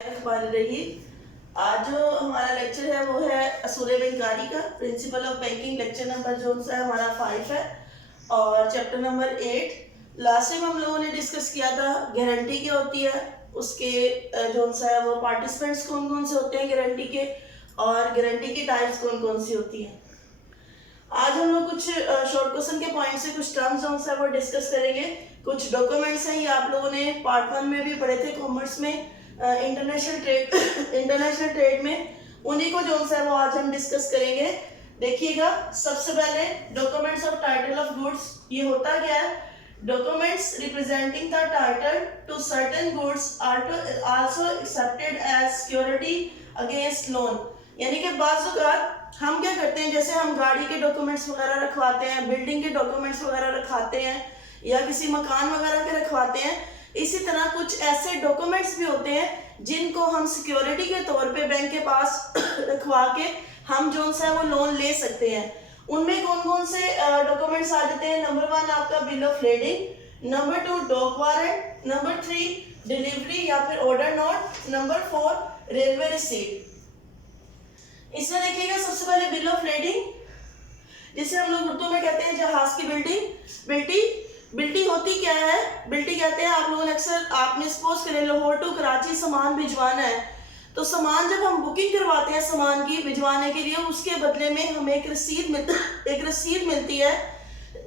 हमारी रही। आज जो हमारा लेक्चर है वो है असूल बैंकारी का, principle of banking. Lecture number जो सा है हमारा 5 है और चैप्टर नंबर 8। लास्ट टाइम हम लोगों ने डिस्कस किया था गारंटी क्या होती है, उसके जो सा है वो पार्टिसिपेंट्स कौन कौन से होते हैं गारंटी के, और गारंटी की टाइप्स कौन कौन सी होती हैं। आज हम लोग कुछ शॉर्ट क्वेश्चन के पॉइंट से कुछ टर्म्स जो है वो डिस्कस करेंगे। कुछ डॉक्यूमेंट्स हैं, ये आप लोगों ने पार्ट 1 में भी पढ़े थे कॉमर्स में, इंटरनेशनल ट्रेड में, उन्हीं को जो है वो आज हम डिस्कस करेंगे। देखिएगा, सबसे पहले documents of title of goods. ये होता क्या है? Documents representing the title to certain goods are also accepted as security against loan. यानी कि बाज़ हम क्या करते हैं, जैसे हम गाड़ी के डॉक्यूमेंट्स वगैरह रखवाते हैं, बिल्डिंग के डॉक्यूमेंट्स वगैरह रखवाते हैं, या किसी मकान वगैरह के रखवाते हैं, इसी तरह कुछ ऐसे डॉक्यूमेंट्स भी होते हैं जिनको हम सिक्योरिटी के तौर पे बैंक के पास रखवा के हम जो सा है वो लोन ले सकते हैं। उनमें कौन कौन से डॉक्यूमेंट्स आ जाते हैं? नंबर 1 आपका bill of lading, number 2 dock warrant, number 3 delivery या फिर order note, number 4 railway receipt. इसमें देखिएगा, सबसे पहले बिल ऑफ लेडिंग, जिसे हम लोग उर्दू में कहते हैं जहाज की बिल्टी होती क्या है? बिल्टी कहते हैं, आप लोगों ने अक्सर, आपने सपोज करें लाहौर टू कराची सामान भिजवाना है, तो सामान जब हम बुकिंग करवाते हैं सामान की भिजवाने के लिए, उसके बदले में हमें एक रसीद मिलती है,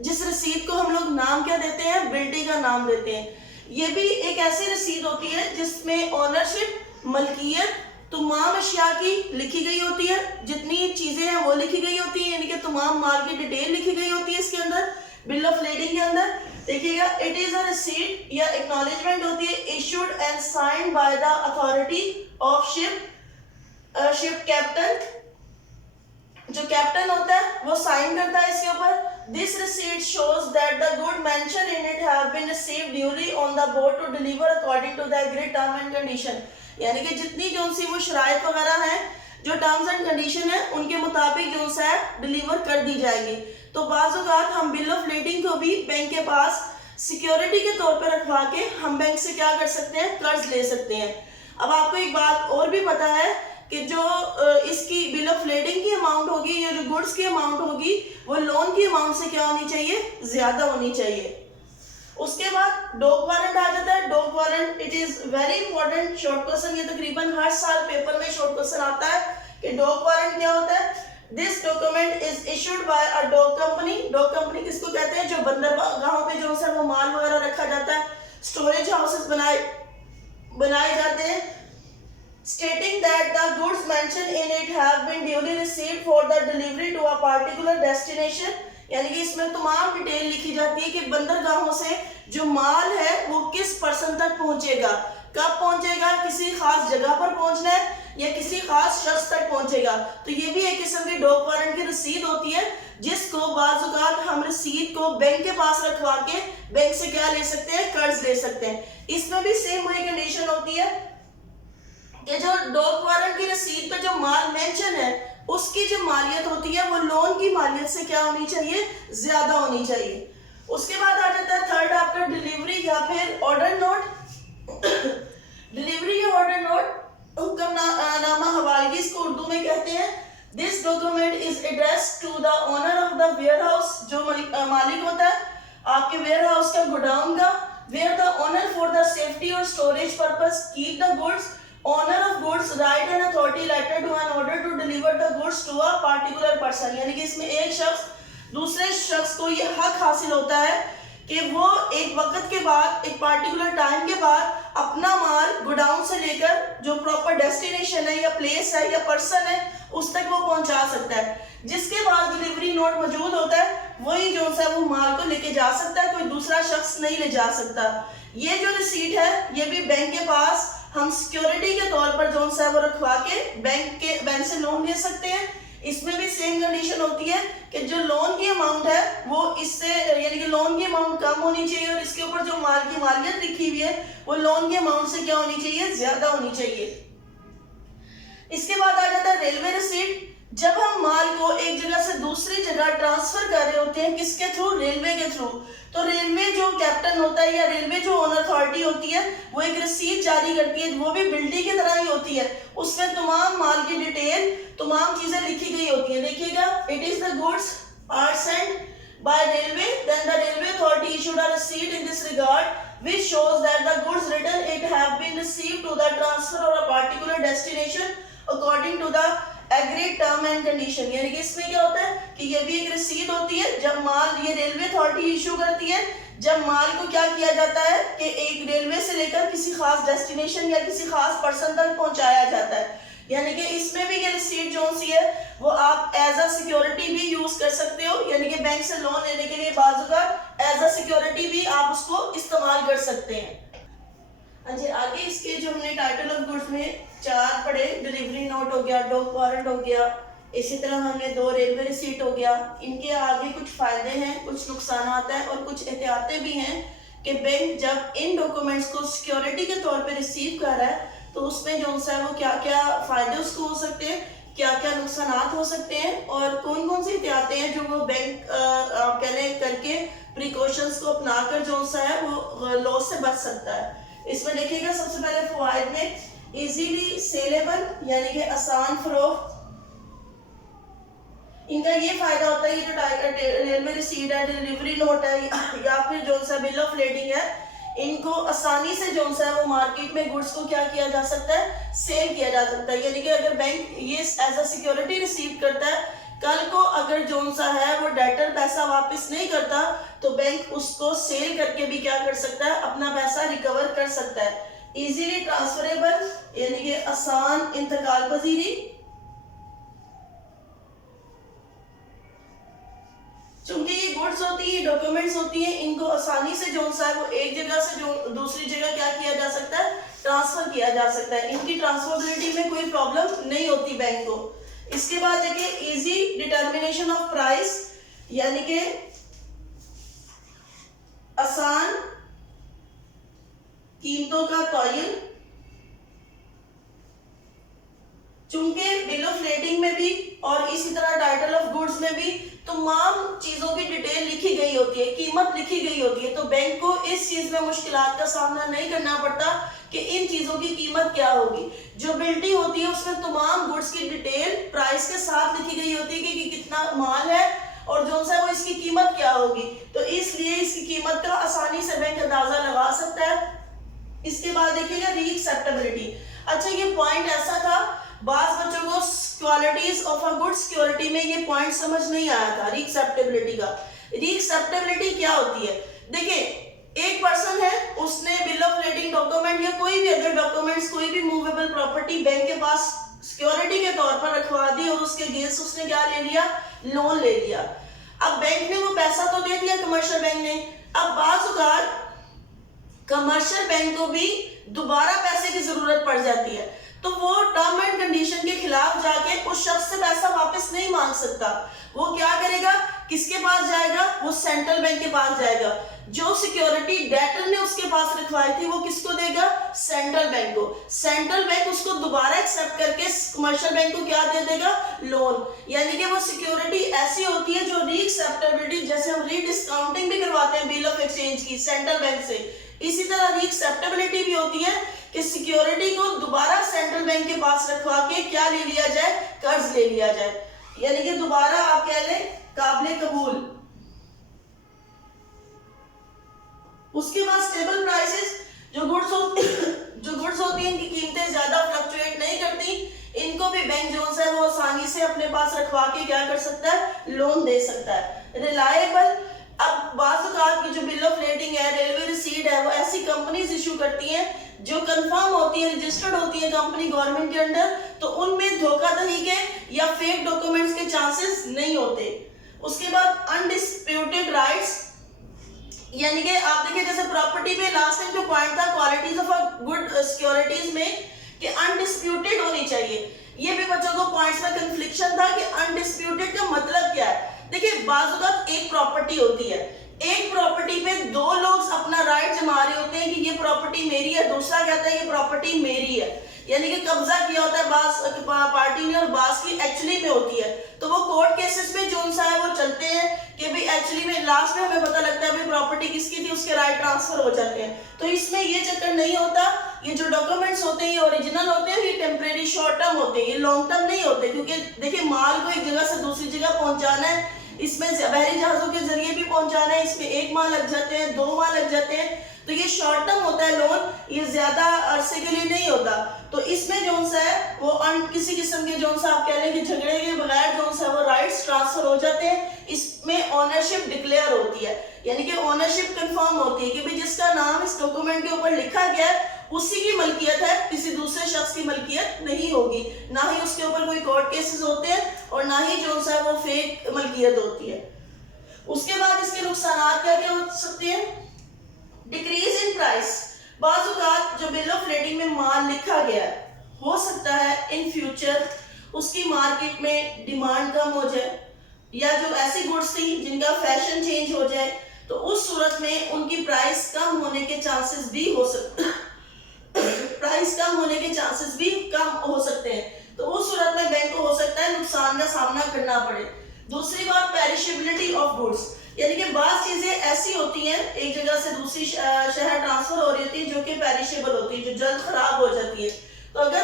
जिस रसीद को हम लोग नाम क्या देते हैं? बिल्टी का नाम देते हैं। ये भी एक ऐसी रसीद होती है जिसमें ऑनरशिप, मलकियत, तमाम अशिया की लिखी गई होती है, जितनी चीजें हैं वो लिखी गई होती है, यानी कि तमाम माल की डिटेल लिखी गई होती है इसके अंदर, बिल ऑफ लेडिंग के अंदर। देखिएगा, इट इज अ रिसीट या एक्नॉलेजमेंट होती है, issued and signed by the authority of ship captain. जो कैप्टन होता है वो साइन करता है इसके ऊपर। This receipt shows that the good mention in it have been received duly on the board to deliver according to the agreed term and condition. यानी कि जितनी जो सी वो शराइत वगैरह हैं, जो टर्म्स एंड कंडीशन है, उनके मुताबिक जो सा है डिलीवर कर दी जाएगी। तो बाज़ औक़ात हम बिल ऑफ लेडिंग को भी बैंक के पास सिक्योरिटी के तौर पर रखवा के हम बैंक से क्या कर सकते हैं? कर्ज ले सकते हैं। अब आपको एक बात और भी पता है कि जो इसकी बिल ऑफ लेडिंग की अमाउंट होगी या जो गुड्स की अमाउंट होगी, वो लोन की अमाउंट से क्या होनी चाहिए? ज्यादा होनी चाहिए। उसके बाद डॉक वारंट आ जाता है। Dock warrant, it is very important short question, ये तकरीबन हर साल पेपर में शॉर्ट क्वेश्चन आता है कि डॉक वारंट क्या होता है। This document is issued by a dock company. Dock company किसको कहते हैं? जो बंदरगाहों पे जो है वो माल वगैरह रखा जाता है, स्टोरेज हाउसेस बनाए जाते हैं। Stating that the goods mentioned in it have been duly received for the delivery to a particular destination। यानी कि इसमें तमाम डिटेल लिखी जाती है कि बंदरगाहों से जो माल है वो किस पर्सन तक पहुंचेगा, कब पहुंचेगा, किसी खास जगह पर पहुंचना है या किसी खास शख्स तक पहुंचेगा। तो ये भी एक किस्म की डॉक वारंट की रसीद होती है, जिसको बाज़ औक़ात हम रसीद को बैंक के पास रखवा के बैंक से क्या ले सकते हैं? कर्ज ले सकते हैं। इसमें भी सेम वही कंडीशन होती है कि जो डॉक वारंट की रसीद पे जो माल मेंशन है, उसकी जो मालियत होती है वो लोन की मालियत से क्या होनी चाहिए? ज्यादा होनी चाहिए। उसके बाद आ जाता है थर्ड आपका डिलीवरी या फिर ऑर्डर नोट। डिलीवरी या ऑर्डर नोट हुक्मनामा हवालगी इसको उर्दू में कहते हैं। This document is addressed to the owner of the warehouse. जो मालिक होता है आपके वेयर हाउस का, गोडाउन का, where the owner for the safety और storage purpose keep the goods. Owner of goods write an authority letter to an order to deliver the goods to a particular person। यानी कि इसमें एक शख्स दूसरे शख्स को ये हक हासिल होता है कि वो एक वक्त के बाद, एक पार्टिकुलर टाइम के बाद अपना माल गोडाउन से लेकर जो प्रॉपर डेस्टिनेशन है या प्लेस है या पर्सन है उस तक वो पहुंचा सकता है। जिसके बाद डिलीवरी नोट मौजूद होता है, वही जो है वो माल को लेके जा सकता है, कोई दूसरा शख्स नहीं ले जा सकता। ये जो रिसीट है ये भी बैंक के पास हम सिक्योरिटी के तौर पर जो है वो रखवा के बैंक से लोन ले सकते हैं। इसमें भी सेम कंडीशन होती है कि जो लोन की अमाउंट है वो इससे, यानी कि लोन की अमाउंट कम होनी चाहिए और इसके ऊपर जो माल की मालियत लिखी हुई है वो लोन की अमाउंट से क्या होनी चाहिए? ज्यादा होनी चाहिए। इसके बाद आ जाता है रेलवे रिसीट। जब हम माल को एक जगह से दूसरी जगह ट्रांसफर कर रहे होते हैं, किसके थ्रू? रेलवे के थ्रू। तो रेलवे जो कैप्टन होता है या रेलवे जो ओनर अथॉरिटी होती है वो एक रसीद जारी करती है, वो भी बिल्टी की तरह ही होती है। उसमें तमाम माल की डिटेल, तमाम चीजें लिखी गई होती है। देखिएगा, it is the goods are sent by railway, then the railway authority issued a receipt in this regard which shows that the goods written it have been received to the transfer or a particular destination according to the agreed term and condition। यानी कि इसमें क्या होता है कि ये भी एक रसीद होती है जब माल, ये रेलवे अथॉरिटी इशू करती है जब माल को क्या किया जाता है कि एक रेलवे से लेकर किसी खास डेस्टिनेशन या किसी खास पर्सन तक पहुंचाया जाता है। यानी कि इसमें भी ये रिसीट जो सी है वो आप एज अ सिक्योरिटी भी यूज कर सकते हो, यानी कि बैंक से लोन लेने के लिए बाजू का एज अ सिक्योरिटी भी आप उसको इस्तेमाल कर सकते हैं। हाँ जी, आगे इसके जो हमने टाइटल ऑफ गुड्स में 4 पढ़े, डिलीवरी नोट हो गया, डॉक वारंट हो गया, इसी तरह हमने 2 रेलवे रिसीट हो गया। इनके आगे कुछ फायदे हैं, कुछ नुकसान आता है और कुछ एहतियातें भी हैं कि बैंक जब इन डॉक्यूमेंट्स को सिक्योरिटी के तौर पर रिसीव कर रहा है तो उसमें जो सा है वो क्या क्या फायदे उसको हो सकते हैं, क्या क्या नुकसानात हो सकते हैं और कौन कौन सी एहतियातें हैं जो वो बैंक कहने करके प्रिकॉशंस को अपनाकर जो सा है वो लॉस से बच सकता है। इसमें देखिएगा, सबसे पहले फवायद में इजीली सेलेबल यानी कि आसान फरोख्त, इनका ये फायदा होता है, ये जो रेलवे रिसीट है, डिलीवरी नोट है या फिर जो सा बिल ऑफ लेडिंग है, इनको आसानी से जो सा है वो मार्केट में गुड्स को क्या किया जा सकता है, सेल किया जा सकता है। यानी कि अगर बैंक ये एज अ सिक्योरिटी रिसीव करता है, कल को अगर जो सा है वो डेटर पैसा वापस नहीं करता तो बैंक उसको सेल करके भी क्या कर सकता है, अपना पैसा रिकवर कर सकता है। इजीली ट्रांसफरेबल यानी कि आसान इंतकाल पजीरी, चूंकि ये गुड्स होती है, डॉक्यूमेंट्स होती हैं, इनको आसानी से जो सा है वो एक जगह से जो दूसरी जगह क्या किया जा सकता है, ट्रांसफर किया जा सकता है। इनकी ट्रांसफरेबिलिटी में कोई प्रॉब्लम नहीं होती बैंक को। इसके बाद देखिए, इजी डिटर्मिनेशन ऑफ प्राइस यानी कि आसान कीमतों का तयन, चूंकि बिल ऑफ लेडिंग में भी और इसी तरह टाइटल ऑफ गुड्स में भी तमाम चीजों की डिटेल लिखी गई होती है, कीमत लिखी गई होती है, तो बैंक को इस चीज में मुश्किलात का सामना नहीं करना पड़ता कि इन चीजों की कीमत क्या होगी। जो बिल्टी होती है उसमें तमाम गुड्स की डिटेल प्राइस के साथ लिखी गई होती है कि कितना माल है और जो सा वो इसकी कीमत क्या होगी, तो इसलिए इसकी कीमत का आसानी से बैंक अंदाजा लगा सकता है। इसके बाद देखिएगा रीएक्सेप्टेबिलिटी। अच्छा, ये पॉइंट ऐसा था, बाज बच्चों को qualities of a good security में ये पॉइंट समझ नहीं आया था रीएक्सेप्टेबिलिटी का। रीएक्सेप्टेबिलिटी क्या होती है? देखिए, एक पर्सन है, उसने बिल ऑफ लेडिंग डॉक्यूमेंट या कोई भी अदर डॉक्यूमेंट्स, कोई भी मूवेबल प्रॉपर्टी बैंक के पास सिक्योरिटी के तौर पर रखवा दी और उसके अगेंस्ट उसने क्या ले लिया, लोन ले लिया। अब बैंक ने वो पैसा तो दे दिया कमर्शियल बैंक ने, अब बाज़ कमर्शियल बैंक को भी दोबारा पैसे की जरूरत पड़ जाती है, तो वो टर्म एंड कंडीशन के खिलाफ जाके उस शख्स से पैसा वापस नहीं मांग सकता। वो क्या करेगा, किसके पास जाएगा, वो सेंट्रल बैंक के पास जाएगा। जो सिक्योरिटी डेटर ने उसके पास रखवाई थी वो किसको देगा, सेंट्रल बैंक को। सेंट्रल बैंक उसको दोबारा एक्सेप्ट करके कमर्शियल बैंक को क्या दे देगा, लोन। यानी कि वो सिक्योरिटी ऐसी होती है जो रीएक्सेप्टेबिलिटी, जैसे हम रीडिस्काउंटिंग भी करवाते हैं बिल ऑफ एक्सचेंज की सेंट्रल बैंक से, इसी तरह रीएक्सेप्टेबिलिटी भी होती है कि सिक्योरिटी को दोबारा सेंट्रल बैंक के पास रखवा के क्या ले लिया जाए, कर्ज ले लिया जाए, यानी कि दोबारा आप कह लें काबिल कबूल। उसके बाद स्टेबल प्राइसेस, जो गुड्स होती हैं इनकी कीमतें ज्यादा फ्लक्चुएट नहीं करती, इनको भी बैंक जो है वो आसानी से अपने पास रखवा के क्या कर सकता है, लोन दे सकता है। रिलायबल, अब बाज़ की जो बिल ऑफ लेडिंग है, रेलवे रिसीट है, वो ऐसी कंपनीज इशू करती हैं जो कंफर्म होती है, रजिस्टर्ड होती है कंपनी गवर्नमेंट के अंडर, तो उनमें धोखाधड़ी के या फेक डॉक्यूमेंट्स के चांसेस नहीं होते। उसके बाद अनडिस्प्यूटेड राइट्स, यानी कि आप देखिए जैसे प्रॉपर्टी में लास्ट टाइम जो पॉइंट था qualities of a good securities में कि अनडिस्प्यूटेड होनी चाहिए, ये भी बच्चों को पॉइंट्स में कंफ्लिक्शन था कि अनडिस्प्यूटेड का मतलब क्या है। देखिए, बाज़ एक प्रॉपर्टी होती है, एक प्रॉपर्टी पे दो लोग अपना राइट जमा रहे होते हैं कि ये प्रॉपर्टी मेरी है, दूसरा कहता है ये प्रॉपर्टी मेरी है। यानी कि कब्जा किया होता है पार्टी ने और बास की एक्चुअली में होती है, तो वो कोर्ट केसेस में जो सा है वो चलते हैं कि भाई एक्चुअली में लास्ट में हमें पता लगता है भाई प्रॉपर्टी किसकी थी, उसके राइट ट्रांसफर हो जाते हैं। तो इसमें ये चक्कर नहीं होता, ये जो डॉक्यूमेंट्स होते हैं ये ओरिजिनल होते हैं, ये टेम्परेरी शॉर्ट टर्म होते हैं, ये लॉन्ग टर्म नहीं होते, क्योंकि देखिए माल को एक जगह से दूसरी जगह पहुंचाना है, इसमें बहरी जहाजों के जरिए भी पहुंचाना है, इसमें 1 माह लग जाते हैं, 2 माह लग जाते हैं, तो ये शॉर्ट टर्म होता है लोन, ये ज्यादा अरसे के लिए नहीं होता। तो इसमें जो सा है वो किसी किस्म के जो सा आप कह लें कि झगड़े के बगैर जो सा वो राइट्स ट्रांसफर हो जाते हैं, इसमें ओनरशिप डिक्लेयर होती है, यानी कि ओनरशिप कंफर्म होती है कि भाई जिसका नाम इस डॉक्यूमेंट के ऊपर लिखा गया है उसी की मलकियत है, किसी दूसरे शख्स की मलकियत नहीं होगी, ना ही उसके ऊपर कोई कोर्ट केसेस होते हैं और ना ही जो सा वो फेक मलकियत होती है। उसके बाद इसके नुकसान क्या क्या हो सकते हैं? डिक्रीज इन प्राइस, बाज़ औक़ात जो बिल ऑफ लेडिंग में माल लिखा गया है हो सकता है इन फ्यूचर उसकी मार्केट में डिमांड कम हो जाए, या जो ऐसी गुड्स थी जिनका फैशन चेंज हो जाए, तो उस सूरत में उनकी प्राइस कम होने के चांसेस भी हो सकते प्राइस कम होने के चांसेस भी कम हो सकते हैं, तो उस सूरत में बैंक को हो सकता है नुकसान का सामना करना पड़े। दूसरी बात पेरिशेबिलिटी ऑफ गुड्स, यानी कि बात चीजें ऐसी होती हैं एक जगह से दूसरी शहर ट्रांसफर हो रही होती है जो कि पेरिशेबल होती है, जो जल्द खराब हो जाती है, तो अगर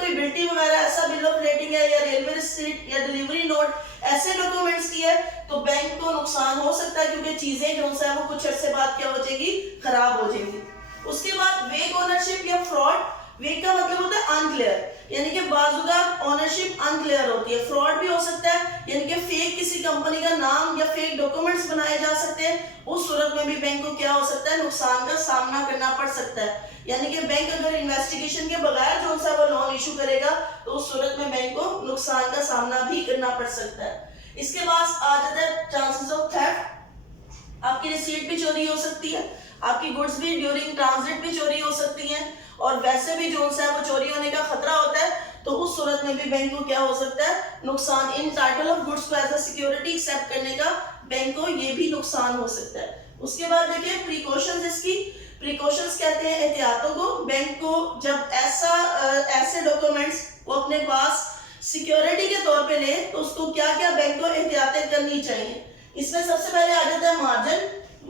कोई बिल्टी वगैरह ऐसा बिल ऑफ लेडिंग है या रेलवे रिसीट या डिलीवरी नोट ऐसे डॉक्यूमेंट्स की है तो बैंक को नुकसान हो सकता है, क्योंकि चीजें जो है वो कुछ अर्से बाद क्या हो जाएगी, खराब हो जाएगी। उसके बाद वेग ओनरशिप या फ्रॉड, वेग का मतलब होता है अनक्लियर, यानी कि बाजुगा ओनरशिप अनक्लियर होती है, फ्रॉड भी हो सकता है, यानी कि फेक किसी कंपनी का नाम या फेक डॉक्यूमेंट्स बनाए जा सकते हैं, उस सूरत में भी बैंक को क्या हो सकता है, नुकसान का सामना करना पड़ सकता है। यानी कि बैंक अगर इन्वेस्टिगेशन के बगैर जो सा वो लोन इशू करेगा तो उस सूरत में बैंक को नुकसान का सामना भी करना पड़ सकता है। इसके बाद आ जाता है चांसेस ऑफ थेफ्ट, आपकी रिसीट भी चोरी हो सकती है, आपकी गुड्स भी ड्यूरिंग ट्रांजिट भी चोरी हो सकती हैं, और वैसे भी जो है वो चोरी होने का खतरा होता है, तो उस सूरत में भी बैंक को क्या हो सकता है, नुकसान। इन टाइटल ऑफ गुड्स को एज अ सिक्योरिटी एक्सेप्ट करने का बैंक को ये भी नुकसान हो सकता है। उसके बाद देखिए प्रिकॉशंस, इसकी प्रिकॉशंस कहते हैं एहतियातों को। बैंक को जब ऐसे डॉक्यूमेंट्स वो अपने पास सिक्योरिटी के तौर पे ले तो उसको क्या क्या बैंक को एहतियातें करनी चाहिए। इसमें सबसे पहले आ जाता है मार्जिन।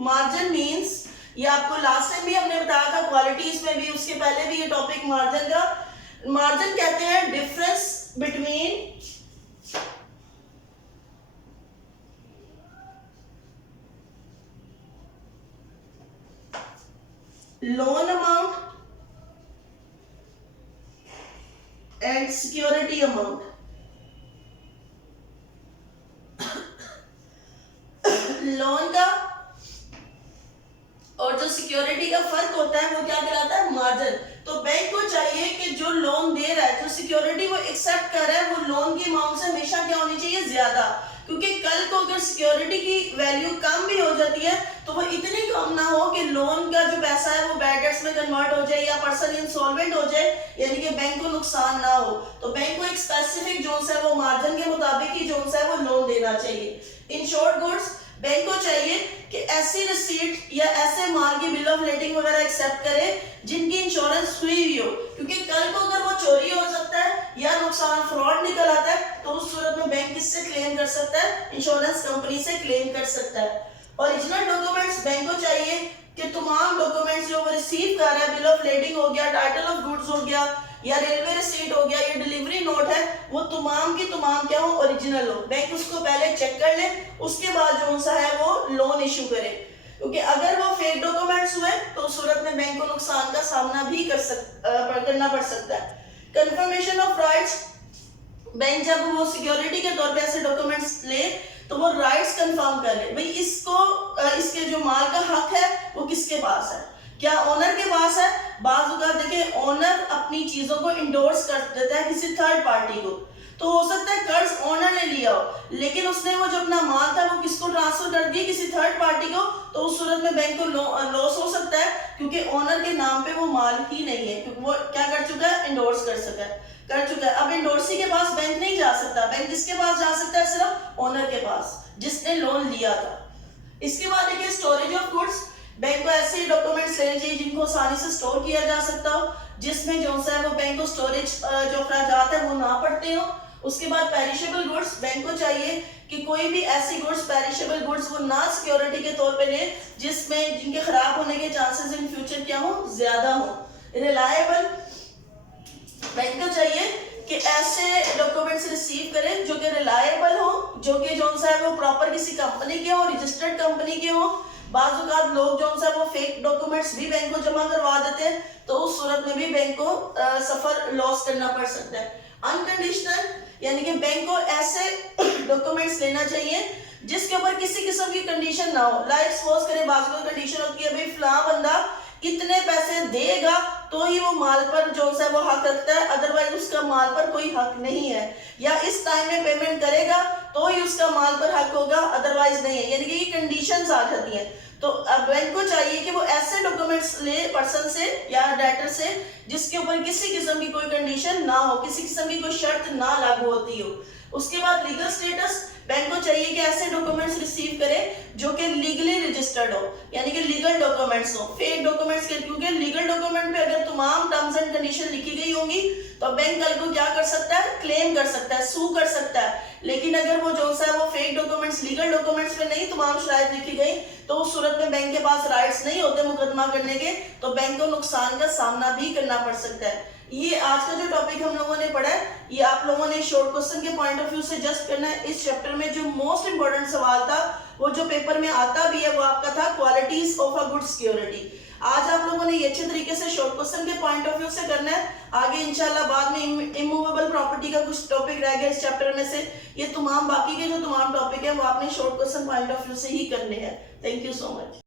मार्जिन मीन्स, ये आपको लास्ट टाइम भी हमने बताया था क्वालिटीज में भी, उसके पहले भी ये टॉपिक मार्जिन का। मार्जिन कहते हैं difference between loan amount and security amount. Loan का और जो सिक्योरिटी का फर्क होता है वो क्या कहलाता है, मार्जिन। तो बैंक को चाहिए कि जो लोन दे रहा है, जो सिक्योरिटी वो एक्सेप्ट कर रहा है, वो लोन की अमाउंट से हमेशा क्या होनी चाहिए, ज्यादा, क्योंकि कल को अगर सिक्योरिटी की वैल्यू कम भी हो जाती है तो वो इतनी कम ना हो कि लोन का जो पैसा है वो बैड डेट्स में कन्वर्ट हो जाए या पर्सन इंसॉल्वेंट हो जाए, यानी कि बैंक को नुकसान ना हो। तो बैंक को एक स्पेसिफिक जोन है वो मार्जिन के मुताबिक ही जोन है वो लोन देना चाहिए। इन शॉर्ट गुड्स, बैंक को चाहिए कि ऐसी रिसीट या ऐसे माल की बिल ऑफ लेडिंग वगैरह एक्सेप्ट करे जिनकी इंश्योरेंस हुई हुई हो, क्योंकि कल को अगर वो चोरी हो सकता है या नुकसान फ्रॉड निकल आता है तो उस सूरत में बैंक किससे क्लेम कर सकता है, इंश्योरेंस कंपनी से क्लेम कर सकता है। ओरिजिनल डॉक्यूमेंट्स बैंक को चाहिए कि तमाम डॉक्यूमेंट्स जो वो रिसीव कर रहा है, बिल ऑफ लेडिंग हो गया, टाइटल ऑफ गुड्स हो गया, या रेलवे रिसीट हो गया, या डिलीवरी नोट है, वो तमाम की तमाम क्या हो, ओरिजिनल हो। बैंक उसको पहले चेक कर ले, उसके बाद जो सा है वो लोन इशू करे, क्योंकि अगर वो फेक डॉक्यूमेंट्स हुए तो उस सूरत में बैंक को नुकसान का सामना भी करना पड़ सकता है। कंफर्मेशन ऑफ राइट्स, बैंक जब वो सिक्योरिटी के तौर पे ऐसे डॉक्यूमेंट्स ले तो वो राइट्स कंफर्म कर ले, भाई इसके जो माल का हक है वो किसके पास है, क्या ओनर के पास है। बाज़ देखिए ओनर अपनी चीजों को इंडोर्स कर देता है किसी थर्ड पार्टी को, तो हो सकता है कर्ज ओनर ने लिया हो लेकिन उसने वो जो अपना माल था वो किसको ट्रांसफर कर दिया, किसी थर्ड पार्टी को, तो उस सूरत में बैंक को लॉस हो सकता है, क्योंकि ओनर के नाम पे वो माल ही नहीं है, क्योंकि वो क्या कर चुका है, इंडोर्स कर चुका है। अब इंडोर्सी के पास बैंक नहीं जा सकता, बैंक किसके पास जा सकता है, सिर्फ ओनर के पास जिसने लोन लिया था। इसके बाद देखिए स्टोरेज ऑफ गुड्स, बैंक को ऐसे डॉक्यूमेंट्स लेने चाहिए जिनको आसानी से स्टोर किया जा सकता हो, जिसमें जो सा है वो बैंक को स्टोरेज जो खर्चात है वो ना पड़ते हो। उसके बाद पेरिशेबल गुड्स, बैंक को चाहिए कि कोई भी ऐसी गुड्स, पेरिशेबल गुड्स वो ना सिक्योरिटी के तौर पे ले जिसमें जिनके खराब होने के चांसेस इन फ्यूचर क्या हो, ज्यादा हो। रिलायबल, बैंक को चाहिए कि ऐसे डॉक्यूमेंट्स रिसीव करें जो कि रिलायबल हो, जो कि जो सा है वो प्रॉपर किसी कंपनी के हो, रजिस्टर्ड कंपनी के हो। बाज़ लोग जो सा वो फेक डॉक्यूमेंट्स भी बैंक को जमा करवा देते हैं, तो उस सूरत में भी बैंक को सफर लॉस करना पड़ सकता है। अनकंडीशनल, यानी कि बैंक को ऐसे डॉक्यूमेंट्स लेना चाहिए जिसके ऊपर किसी किस्म की कंडीशन ना हो। लाइक सपोज करें बाज़ कंडीशन होती है भाई फलां बंदा इतने पैसे देगा तो ही वो माल पर जो सा वो हक रखता है, अदरवाइज उसका माल पर कोई हक नहीं है, या इस टाइम में पेमेंट करेगा तो ही उसका माल पर हक होगा, अदरवाइज नहीं है, यानी कि ये कंडीशंस आ जाती हैं। तो बैंक को चाहिए कि वो ऐसे डॉक्यूमेंट्स ले पर्सन से या डेटर से जिसके ऊपर किसी किस्म की कोई कंडीशन ना हो, किसी किस्म की कोई शर्त ना लागू होती हो। उसके बाद लीगल स्टेटस, बैंक को चाहिए कि ऐसे डॉक्यूमेंट्स रिसीव करे जो कि लीगली रजिस्टर्ड हो, यानी कि लीगल डॉक्यूमेंट्स हो। फेक डॉक्यूमेंट्स के, क्योंकि लीगल डॉक्यूमेंट पे अगर तमाम टर्म्स एंड कंडीशन लिखी गई होंगी तो बैंक कल को क्या कर सकता है, क्लेम कर सकता है, सू कर सकता है। लेकिन अगर वो जो सा है वो फेक डॉक्यूमेंट्स, लीगल डॉक्यूमेंट्स पे नहीं तमाम शराइत लिखी गई तो उस सूरत में बैंक के पास राइट्स नहीं होते मुकदमा करने के, तो बैंक को नुकसान का सामना भी करना पड़ सकता है। ये आज का जो टॉपिक हम लोगों ने पढ़ा है, ये आप लोगों ने शॉर्ट क्वेश्चन के पॉइंट ऑफ व्यू से जस्ट करना है। इस चैप्टर में जो मोस्ट इंपोर्टेंट सवाल था वो जो पेपर में आता भी है वो आपका था qualities of a good security. आज आप लोगों ने ये अच्छे तरीके से शॉर्ट क्वेश्चन के पॉइंट ऑफ व्यू से करना है। आगे इंशाल्लाह बाद में इमूवेबल प्रॉपर्टी का कुछ टॉपिक रह गया इस चैप्टर में से, ये तमाम बाकी के जो तमाम टॉपिक है वो आपने short question point of view से ही करने हैं। Thank you so much.